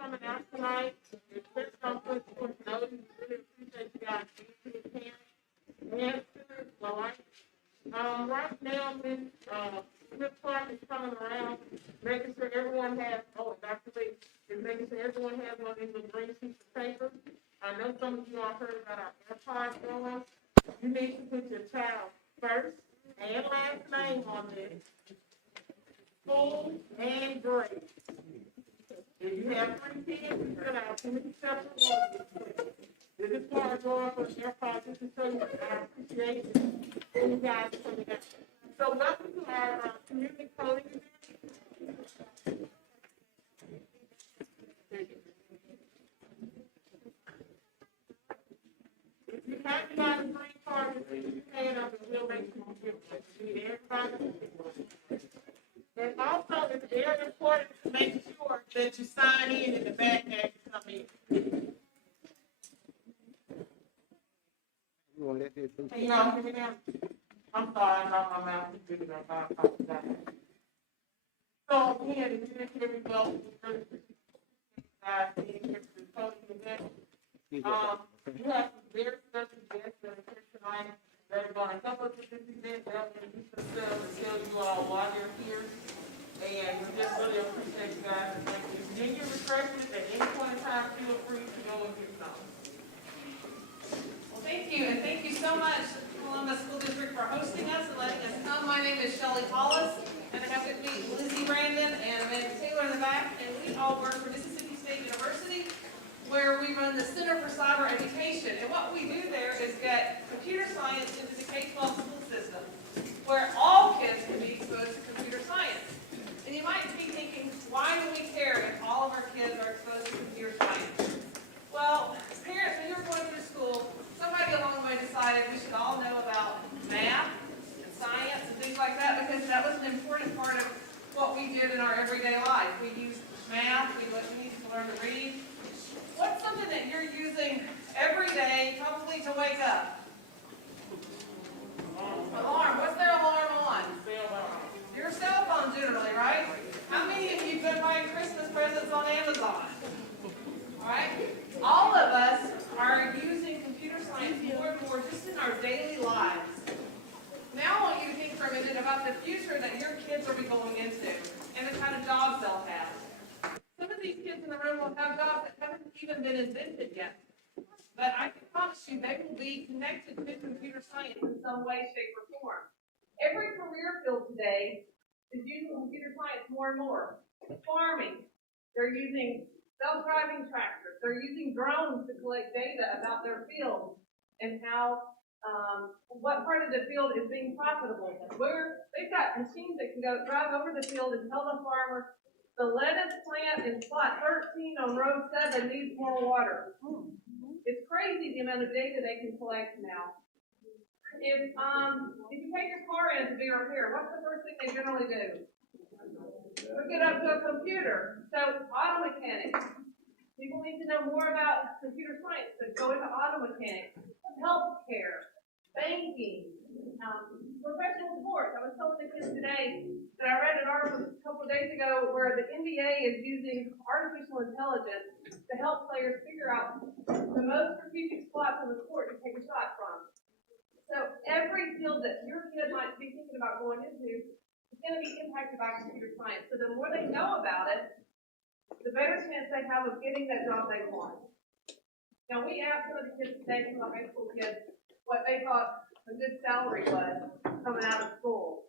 coming out tonight. It's on good for notice. Really appreciate you guys being here. Answers, Lord. Right now, Miss Clark is coming around, making sure everyone has, Dr. Lee is making sure everyone has one of these little green sheets of paper. I know some of you all heard about our AirPods going. You need to put your child first and last name on this, school and grade. If you have 3 kids, you fill out 2 separate ones. This is part of going for AirPods. This is so you our appreciation for you guys coming out. So welcome to our community coding event. If you haven't got a green card, you can up and we'll make sure you get everybody. And also, it's very important to make sure that you sign in the back as you come in. Can you all hear me now? I'm sorry, I got my mouth too big. So again, if you didn't hear me well, guys being here for the coding event. You have some very special guests that are here tonight that are going to help us with this event. They'll introduce themselves and tell you all why they're here. And we just really appreciate you guys. And thank you. Get your refreshments at any point in time. Feel free to go and get some. Well, thank you, and thank you so much, Columbus School District, for hosting us and letting us come. My name is Shelley Hollis, and I have with me Lizzie Brandon and Amanda Taylor in the back, and we all work for Mississippi State University, where we run the Center for Cyber Education. And what we do there is get computer science into the K-12 school system, where all kids can be exposed to computer science. And you might be thinking, why do we care if all of our kids are exposed to computer science? Well, parents, when you were going through school, somebody along the way decided we should all know about math and science and things like that, because that was an important part of what we did in our everyday life. We used math, we needed to learn to read. What's something that you're using every day, probably to wake up? Alarm. What's their alarm on? Your cell phone, generally, right? How many of you have been buying Christmas presents on Amazon? All right? All of us are using computer science more and more just in our daily lives. Now I want you to think for a minute about the future that your kids will be going into and the kind of jobs they'll have. Some of these kids in the room will have jobs that haven't even been invented yet. But I can promise you they will be connected to computer science in some way, shape, or form. Every career field today is using computer science more and more. Farming, they're using self-driving tractors. They're using drones to collect data about their field and how, what part of the field is being profitable. They've got machines that can go drive over the field and tell the farmer, the lettuce plant in plot 13 on row 7 needs more water. It's crazy the amount of data they can collect now. If you take your car in to be repaired, what's the first thing they generally do? Hook it up to a computer. So auto mechanics. People need to know more about computer science. So go into auto mechanics, healthcare, banking, professional sports. I was telling the kids today that I read an article a couple of days ago where the NBA is using artificial intelligence to help players figure out the most strategic spots on the court to take a shot from. So every field that your kid might be thinking about going into is going to be impacted by computer science. So the more they know about it, the better chance they have of getting that job they want. Now, we asked some of the kids today, some of the high school kids, what they thought a good salary was coming out of school.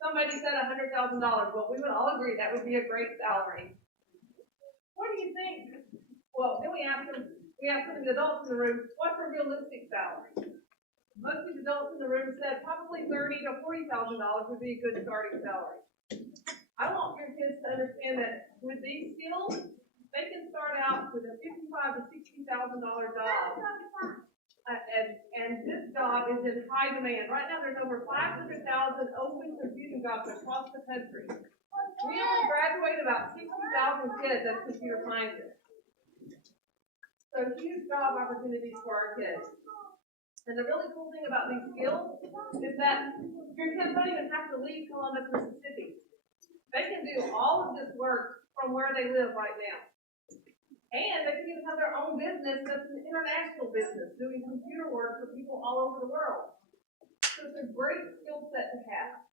Somebody said $100,000. Well, we would all agree that would be a great salary. What do you think? Well, then we asked some of the adults in the room, what's a realistic salary? Most of the adults in the room said probably $30,000 to $40,000 would be a good starting salary. I want your kids to understand that with these skills, they can start out with a $55,000 to $60,000 job. And this job is in high demand. Right now, there's over 500,000 open computing jobs across the country. We only graduate about 60,000 kids as computer scientists. So huge job opportunities for our kids. And the really cool thing about these skills is that your kids don't even have to leave Columbus, Mississippi. They can do all of this work from where they live right now. And they can even have their own business that's an international business, doing computer work for people all over the world. So it's a great skill set to have.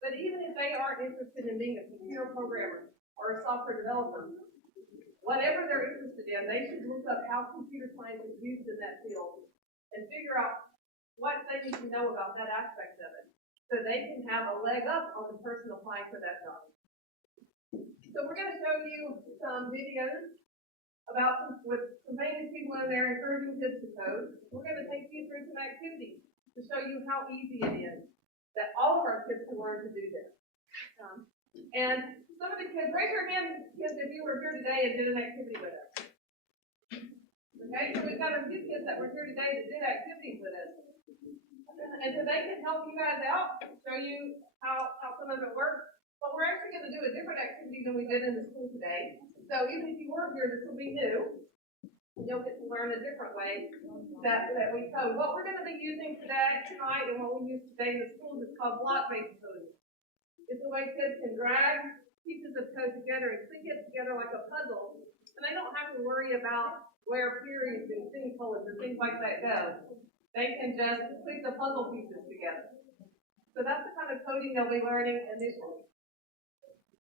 But even if they aren't interested in being a computer programmer or a software developer, whatever they're interested in, they should look up how computer science is used in that field and figure out what they need to know about that aspect of it, so they can have a leg up on the person applying for that job. So we're going to show you some videos about with some famous people in there encouraging kids to code. We're going to take you through some activities to show you how easy it is that all of our kids can learn to do this. And some of the kids, raise your hand, kids, if you were here today and did an activity with us. Okay, so we've got a few kids that were here today that did activities with us. And so they can help you guys out, show you how some of it works. But we're actually going to do a different activity than we did in the school today. So even if you weren't here, this will be new. You'll get to learn a different way that we code. What we're going to be using tonight, and what we use today in the schools is called block-based coding. It's the way kids can drag pieces of code together and sync it together like a puzzle, and they don't have to worry about where periods and semicolons and things like that go. They can just put the puzzle pieces together. So that's the kind of coding they'll be learning initially.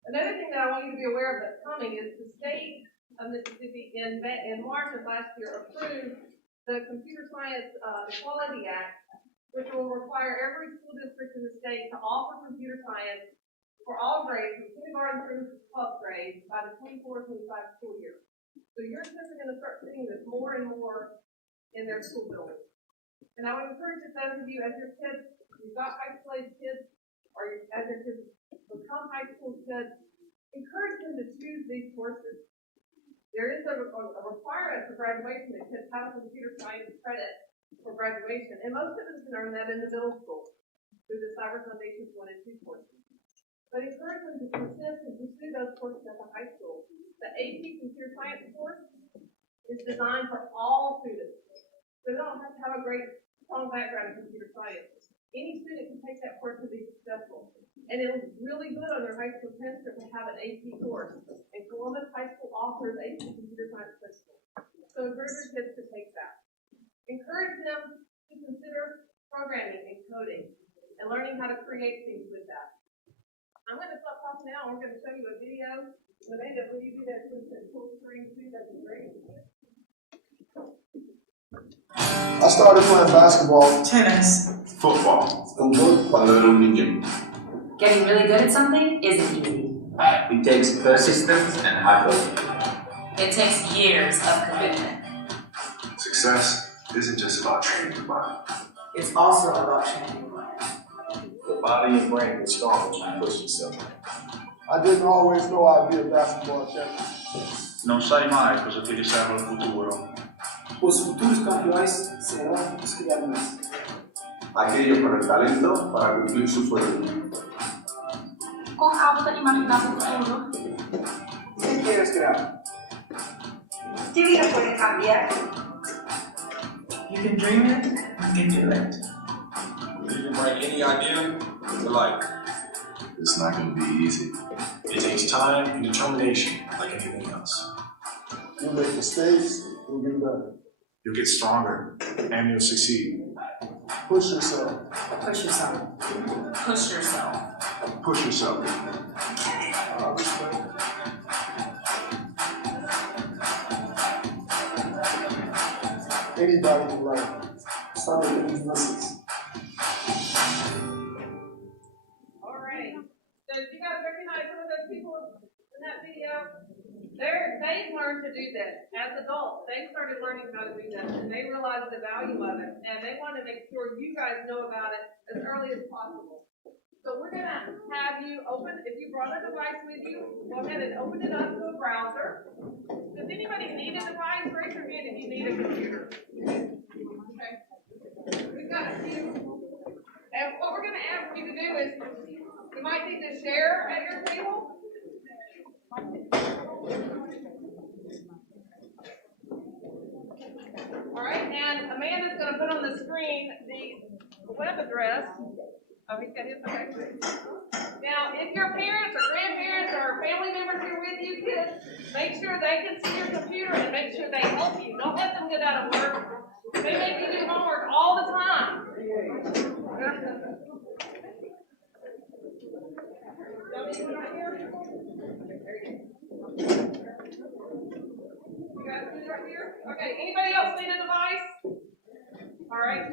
Another thing that I want you to be aware of that's coming is the state of Mississippi in March of last year approved the Computer Science Equality Act, which will require every school district in the state to offer computer science for all grades, from kindergarten through 12th grade, by the 24-25 school year. So your kids are going to start seeing this more and more in their school buildings. And I would encourage those of you, as your kids, you've got high school age kids, or as your kids become high school kids, encourage them to choose these courses. There is a requirement for graduation that kids have a computer science credit for graduation, and most of them can earn that in the middle school through the Cyber Foundation's 1 and 2 courses. But encourage them to persist and pursue those courses at the high school. The AP Computer Science course is designed for all students. So they don't have to have a great, strong background in computer science. Any student can take that course and be successful. And it was really good on their high school transcript to have an AP course. And Columbus High School offers AP Computer Science principles. So encourage your kids to take that. Encourage them to consider programming and coding and learning how to create things with that. I'm going to stop talking now, and we're going to show you a video. Amanda, will you do that full screen too? That'd be great. I started playing basketball, tennis, football, cuando era un niño. Getting really good at something isn't easy. It takes persistence and hard work. It takes years of commitment. Success isn't just about training the body. it's also about training the mind. The body and brain get strong when you push yourself. I didn't always know I'd be a basketball champion. Non sai mai cosa ti riserva il futuro. Os futuros campeões serão os criadores. Aquellos con el talento para cumplir su sueño. Com algo para imaginar o futuro. ¿Qué quieres crear? ¿Qué vida puede cambiar? You can dream it, you can do it. You can bring any idea to life. It's not going to be easy. It takes time and determination, like anything else. You'll make mistakes, you'll get better. You'll get stronger, and you'll succeed. Push yourself. Push yourself. Push yourself. Push yourself. Anybody can learn. Start with these lessons. All right. So do you guys recognize some of those people in that video? They've learned to do this. As adults, they started learning how to do this, and they realized the value of it, and they want to make sure you guys know about it as early as possible. So we're going to have you open, if you brought a device with you, go ahead and open it up to a browser. Does anybody need a device? Raise your hand if you need a computer. Okay. We've got a few. And what we're going to ask you to do is, you might need to share at your table. All right, and Amanda's going to put on the screen the web address Oh, he's got his, okay. Now, if your parents or grandparents or family members are with you, kids, make sure they can see your computer and make sure they help you. Don't let them get out of work. They make you do homework all the time. You guys see right here? Okay, anybody else need a device? All right.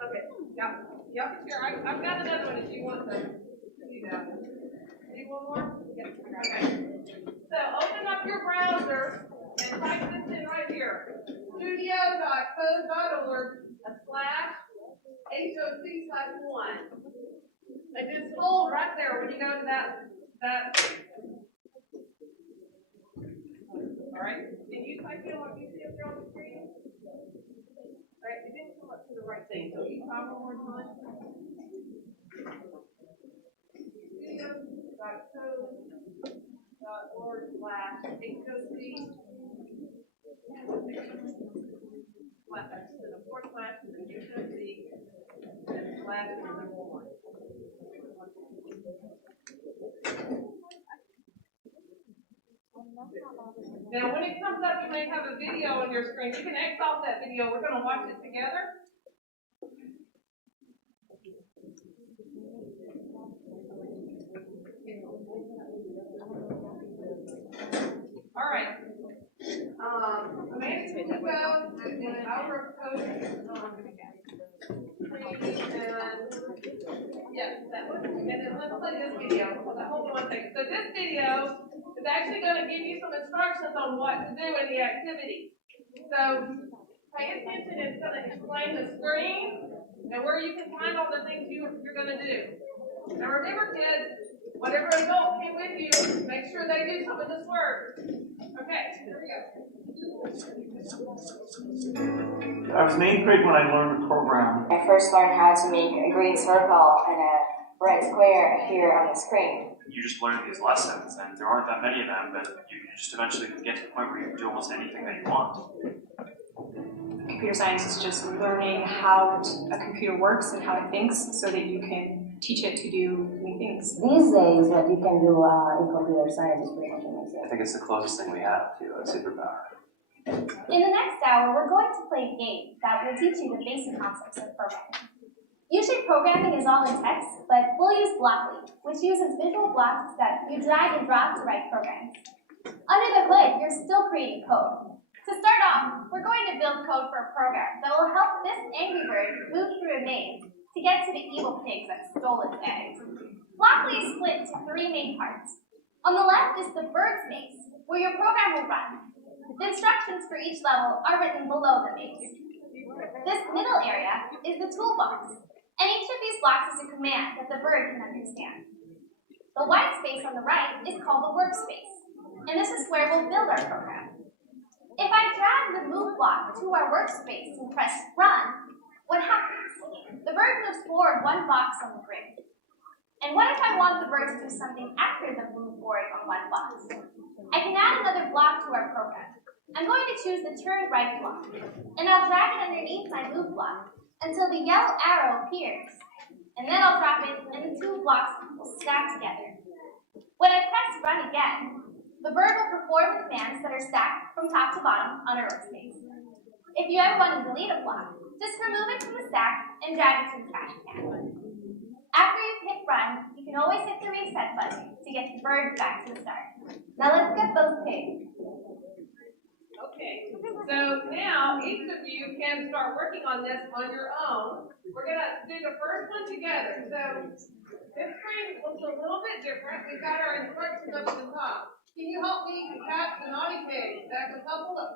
Okay, y'all can share. I've got another one if you want to see that. Need one more? Yes. Okay. So open up your browser and type this in right here. studio.code.org/HOC/1. And just hold right there when you go to that. All right. Can you type in what you see up there on the screen? All right. It didn't come up to the right thing. So you type one more time. Studio.code.org/HOC. The fourth class is the HOC, and slash is number 1. Now, when it comes up, you may have a video on your screen. You can X off that video. We're going to watch it together. All right. Amanda, can you go in our code? Yes, that one. And then let's play this video. Hold on one second. So this video is actually going to give you some instructions on what to do in the activity. So pay attention. It's going to explain the screen and where you can find all the things you're going to do. Now remember, kids, whatever adult came with you, make sure they do some of this work. Okay, here we go. I was in 8th grade when I learned to program. I first learned how to make a green circle and a red square appear on the screen. You just learn these lessons, and there aren't that many of them, but you just eventually get to the point where you can do almost anything that you want. Computer science is just learning how a computer works and how it thinks so that you can teach it to do new things. These days, what you can do in computer science is pretty much amazing. I think it's the closest thing we have to a superpower. In the next hour, we're going to play a game that will teach you the basic concepts of programming. Usually programming is all in text, but we'll use Blockly, which uses visual blocks that you drag and drop to write programs. Under the hood, you're still creating code. To start off, we're going to build code for a program that will help this angry bird move through a maze to get to the evil pigs that stole its eggs. Blockly is split into 3 main parts. On the left is the bird's maze, where your program will run. The instructions for each level are written below the maze. This middle area is the toolbox, and each of these blocks is a command that the bird can understand. The white space on the right is called the workspace, and this is where we'll build our program. If I drag the move block to our workspace and press run, what happens? The bird moves forward 1 box on the grid. And what if I want the bird to do something after the move forward on 1 box? I can add another block to our program. I'm going to choose the turn right block, and I'll drag it underneath my move block until the yellow arrow appears. And then I'll drop it, and the 2 blocks will stack together. When I press run again, the bird will perform the commands that are stacked from top to bottom on our workspace. If you ever want to delete a block, just remove it from the stack and drag it to the trash can. After you've hit run, you can always hit the reset button to get the bird back to the start. Now let's get those pigs. Okay, so now each of you can start working on this on your own. We're going to do the first one together. So this screen looks a little bit different. We've got our instructions up at the top. Can you help me to catch the naughty pig? That's a couple of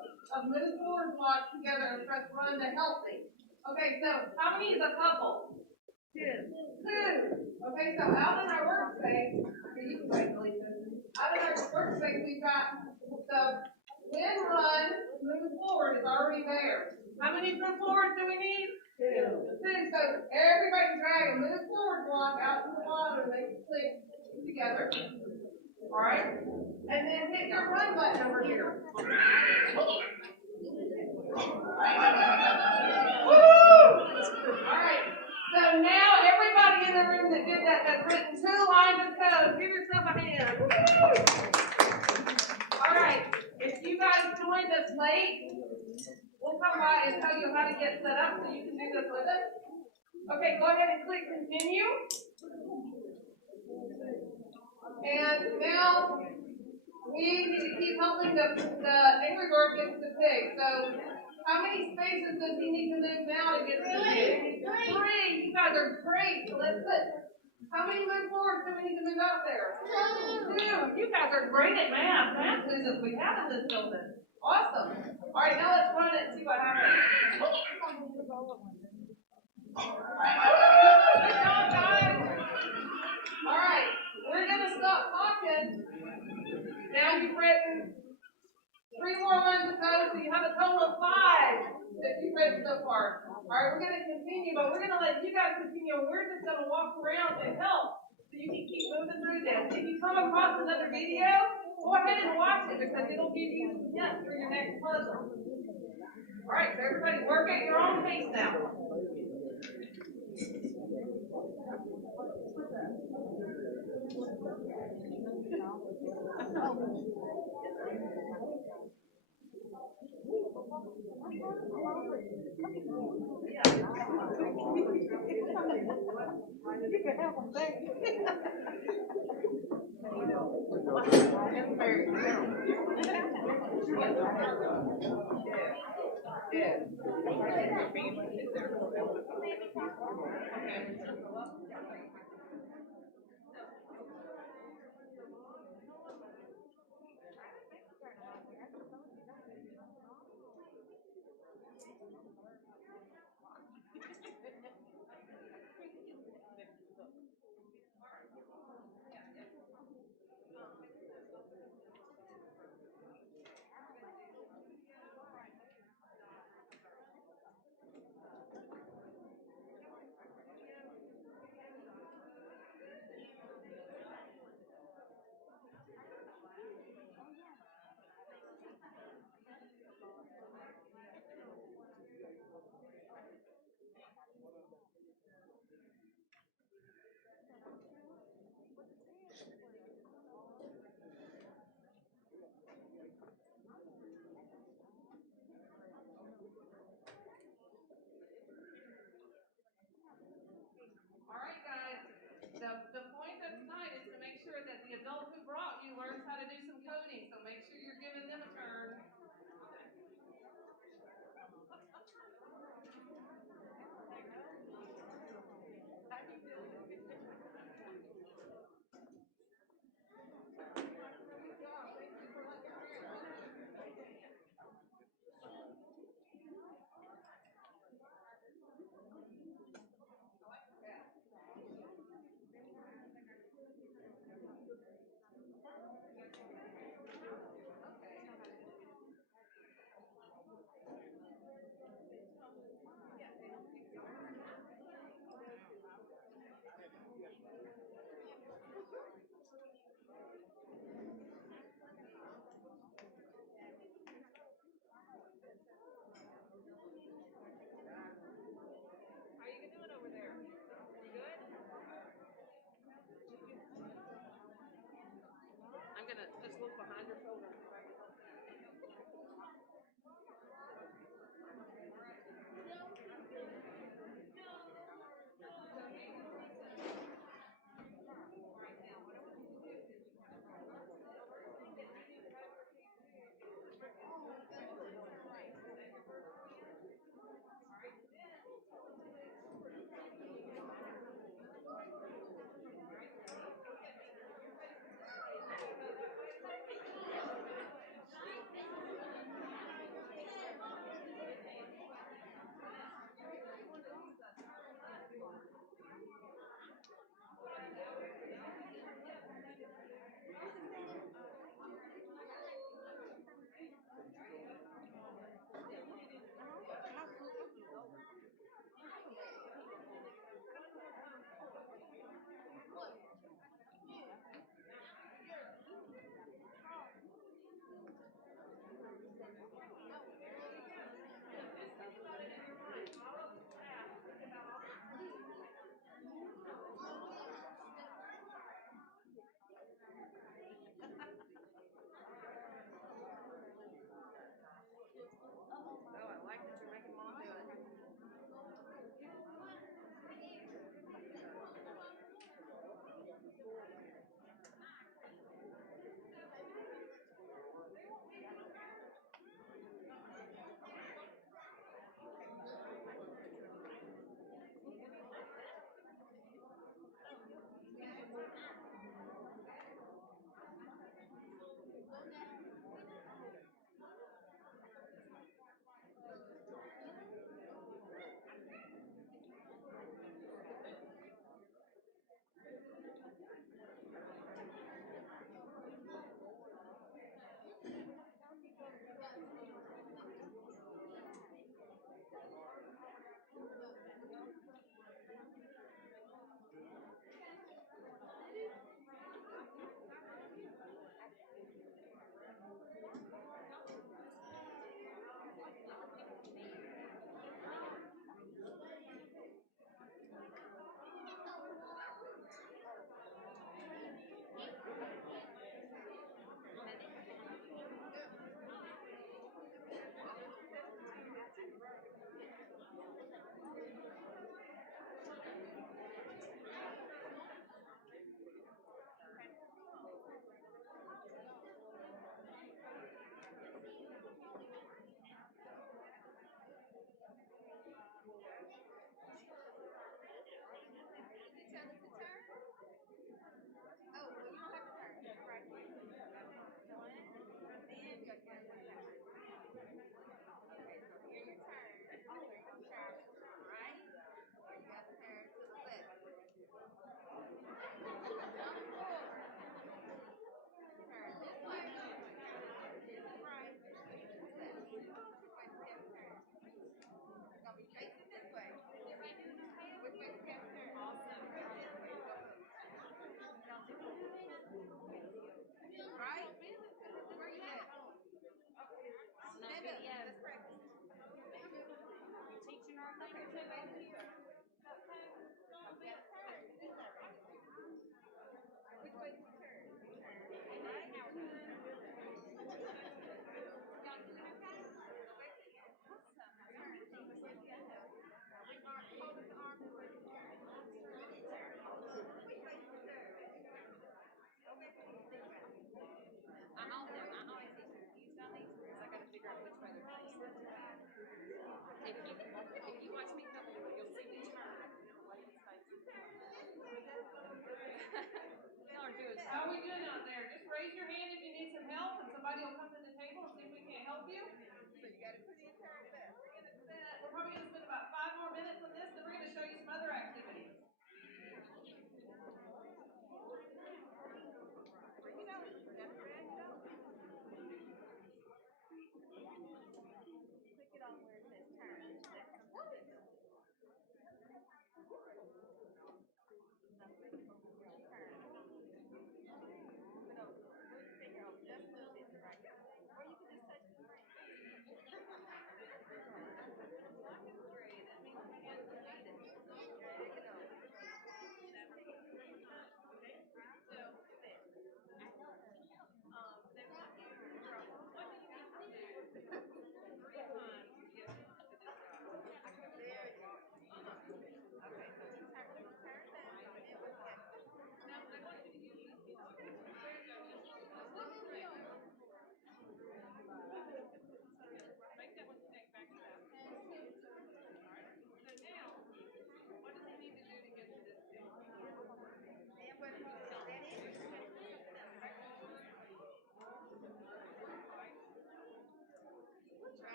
move forward blocks together and press run to help me. Okay, so how many is a couple? 2. Okay, so out in our workspace, you can write out in our workspace, we've got the when run, move forward is already there. How many move forwards do we need? 2. So everybody drag a move forward block out to the bottom and they can click together. All right? And then hit your run button over here. Woo! All right. So now everybody by and tell you how to get set up so you can do this with us. Okay, go ahead and click continue. And now we need to keep helping the Angry Bird get to the pig. So how many spaces does he need to move now to get to the pig? 3. You guys are great. So let's put, how many move forward? How many need to move out there? 2. You guys are great at math. Math is as we have in this building. Awesome. All right, now let's run it and see what happens. Good job, guys. All right, we're going to stop talking. Now you've written 3 more lines of code, so you have a total of 5 that you've written so far. All right, we're going to continue, but we're going to let you guys continue, and we're just going to walk around and help so you can keep moving through this. If you come across another video, go ahead and watch it because it'll give you some hints for your next puzzle. All right, so everybody work at your own pace now.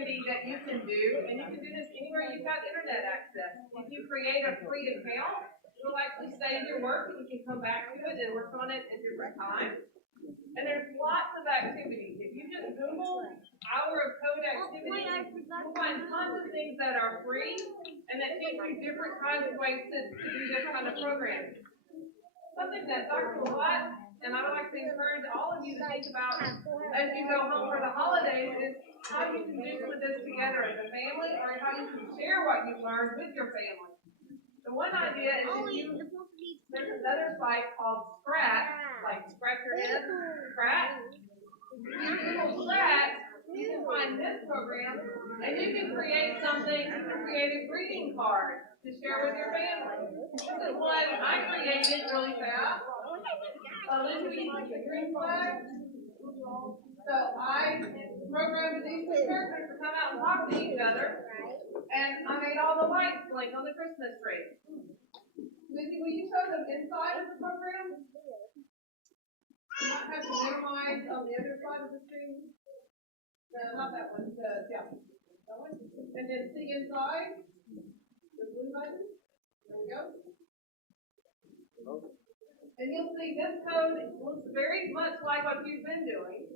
activity that you can do, and you can do this anywhere you've got internet access. If you create a free account, it'll actually save your work, and you can come back to it and work on it at different times. And there's lots of activities. If you just Google Hour of Code Activities, you'll find tons of things that are free and that teach you different kinds of ways to do this kind of programming. Something that Dr. Watt and I would like to encourage all of you to think about as you go home for the holidays is how you can do some of this together as a family, or how you can share what you've learned with your family. So one idea is there's another site called Scratch, like scratch your head, Scratch. If you Google Scratch, you can find this program, and you can create something, you can create a greeting card to share with your family. This is one I created really fast. Lindsay, the green flag. So I programmed these two characters to come out and talk to each other, and I made all the lights blink on the Christmas tree. Lindsay, will you show them inside of the program? You might have to minimize on the other side of the screen. No, not that one. Yeah. That one. And then see inside. The blue button. There we go. And you'll see this code looks very much like what you've been doing.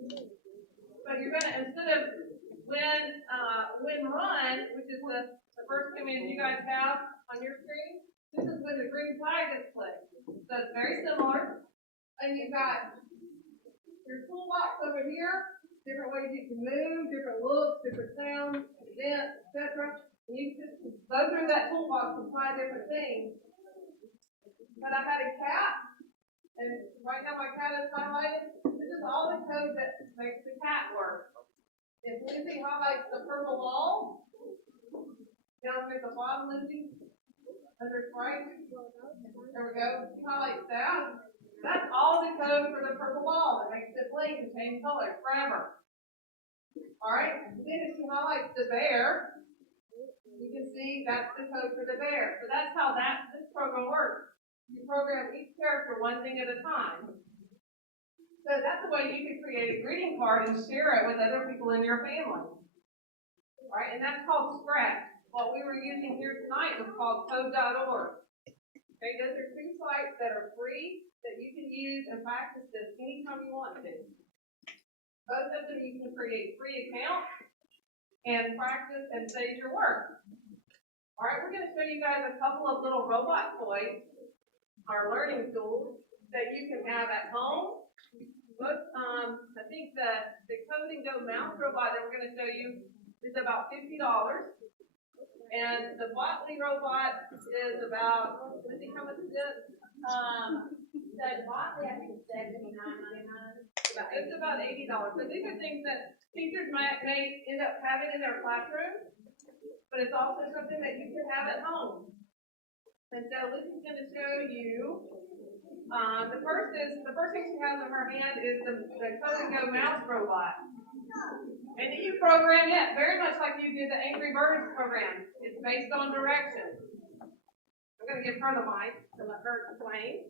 But you're going to, instead of when run, which is the first command you guys have on your screen, this is when the green flag is clicked. So it's very similar. And you've got your toolbox over here, different ways you can move, different looks, different sounds, events, etc. And you just go through that toolbox and try different things. But I had a cat. And right now my cat is highlighted. This is all the code that makes the cat work. If Lindsay highlights the purple ball, down here at the bottom, Lindsay, under right, there we go. She highlights that. That's all the code for the purple ball that makes it blink and change colors forever. Alright, then if you highlight the bear, you can see that's the code for the bear. So that's how this program works. You program each character one thing at a time. So that's the way you can create a greeting card and share it with other people in your family. All right, and that's called Scratch. What we were using here tonight was called code.org. Okay, those are two sites that are free that you can use and practice this anytime you want to. Both of them you can create free accounts and practice and save your work. All right, we're going to show you guys a couple of little robot toys, our learning tools that you can have at home. Look, I think the Code and Go mouse robot that we're going to show you is about $50. And the Botley robot is about, let's see, how much is it? The Botley, I think, is $79.99. It's about $80. So these are things that teachers may end up having in their classroom, but it's also something that you can have at home. And so Lucy's going to show you, the first thing she has in her hand is the Code and Go mouse robot. And you program it very much like you did the Angry Birds program. It's based on directions. I'm going to give her the mic to let her explain.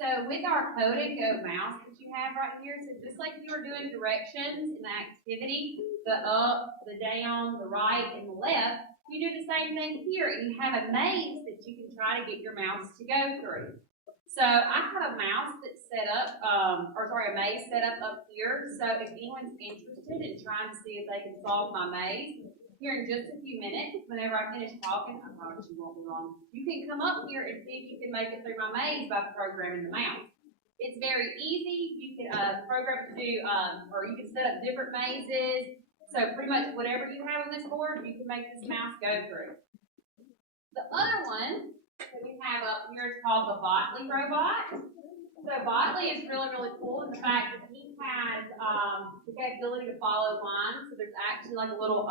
So with our Code and Go mouse that you have right here, so just like you were doing directions in the activity, the up, the down, the right, and the left, you do the same thing here, and you have a maze that you can try to get your mouse to go through. So I have a mouse that's set up, a maze set up here. So if anyone's interested in trying to see if they can solve my maze, here in just a few minutes, whenever I finish talking, I promise you won't be long, you can come up here and see if you can make it through my maze by programming the mouse. It's very easy. You can program to do, or you can set up different mazes. So pretty much whatever you have on this board, you can make this mouse go through. The other one that we have up here is called the Botley robot. So Botley is really, really cool in the fact that he has the capability to follow lines. So there's actually like a little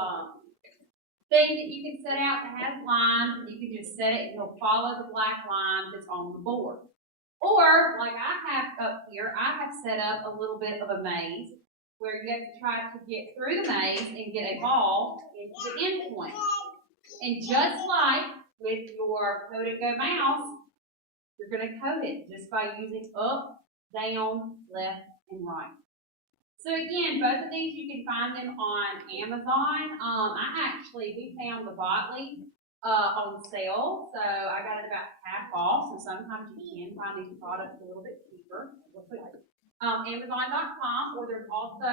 thing that you can set out that has lines, and you can just set it and he'll follow the black line that's on the board. Or, like I have up here, I have set up a little bit of a maze where you have to try to get through the maze and get a ball into the end point. And just like with your Code and Go mouse, you're going to code it just by using up, down, left, and right. So again, both of these you can find them on Amazon. We found the Botley on sale, so I got it about half off. So sometimes you can find these products a little bit cheaper. Amazon.com, or there's also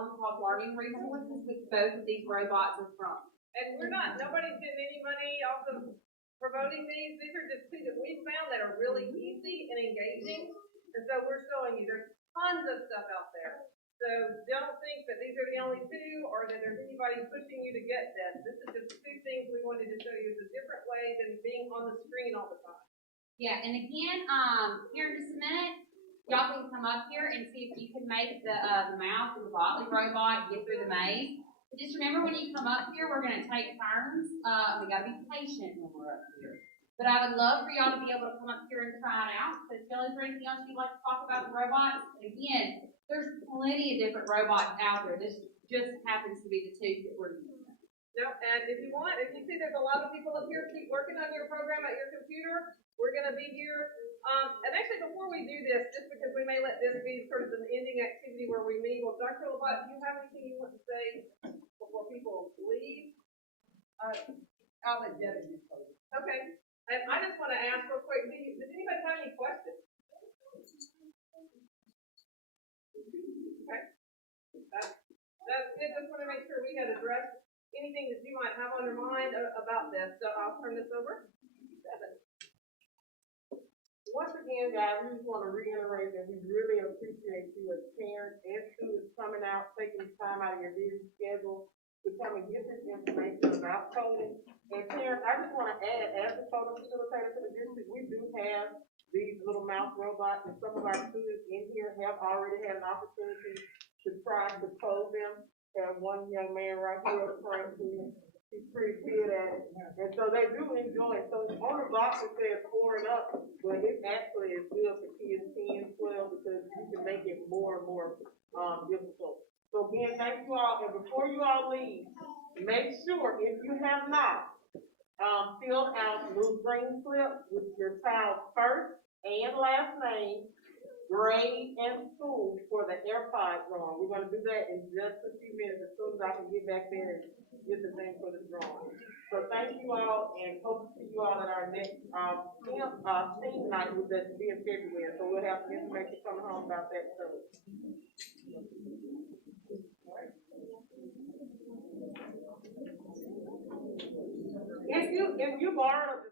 one called Learning Resources, which both of these robots are from. And nobody's getting any money off of promoting these. These are just two that we found that are really easy and engaging. And so we're showing you there's tons of stuff out there. So don't think that these are the only two or that there's anybody pushing you to get this. This is just two things we wanted to show you as a different way than being on the screen all the time. Yeah, and again, here in just a minute, y'all can come up here and see if you can make the mouse of the Botley robot get through the maze. But just remember, when you come up here, we're going to take turns. We got to be patient when we're up here. But I would love for y'all to be able to come up here and try it out. So, Kelly, is there anything else you'd like to talk about the robots? And again, there's plenty of different robots out there. This just happens to be the two that we're using. No, and if you see there's a lot of people up here keep working on your program at your computer, we're going to be here. And actually, before we do this, just because we may let this be sort of an ending activity where we meet, well, Dr. Labat, do you have anything you want to say before people leave? I'll let Debbie do it. Okay. And I just want to ask real quick, does anybody have any questions? Okay. That's good. Just want to make sure we had addressed anything that you might have on your mind about this. So I'll turn this over. Once again, guys, we just want to reiterate that we really appreciate you as parents and students coming out, taking time out of your busy schedule to come and get this information about coding. And parents, I just want to add, as the coding facilitator for the district, we do have these little mouse robots, and some of our students in here have already had an opportunity to try to code them. And one young man right here up front who he's pretty good at it. And so they do enjoy it. So on the box it says 4 and up, but it actually is good for kids 10, 12 because you can make it more and more difficult. So again, thank you all. And before you all leave, make sure if you have not filled out little green slip with your child's first and last name, grade, and school for the AirPod drawing. We're going to do that in just a few minutes as soon as I can get back there and get the thing for the drawing. So thank you all, and hope to see you all at our next team night, which will be in February. So we'll have some information coming home about that too. If you borrow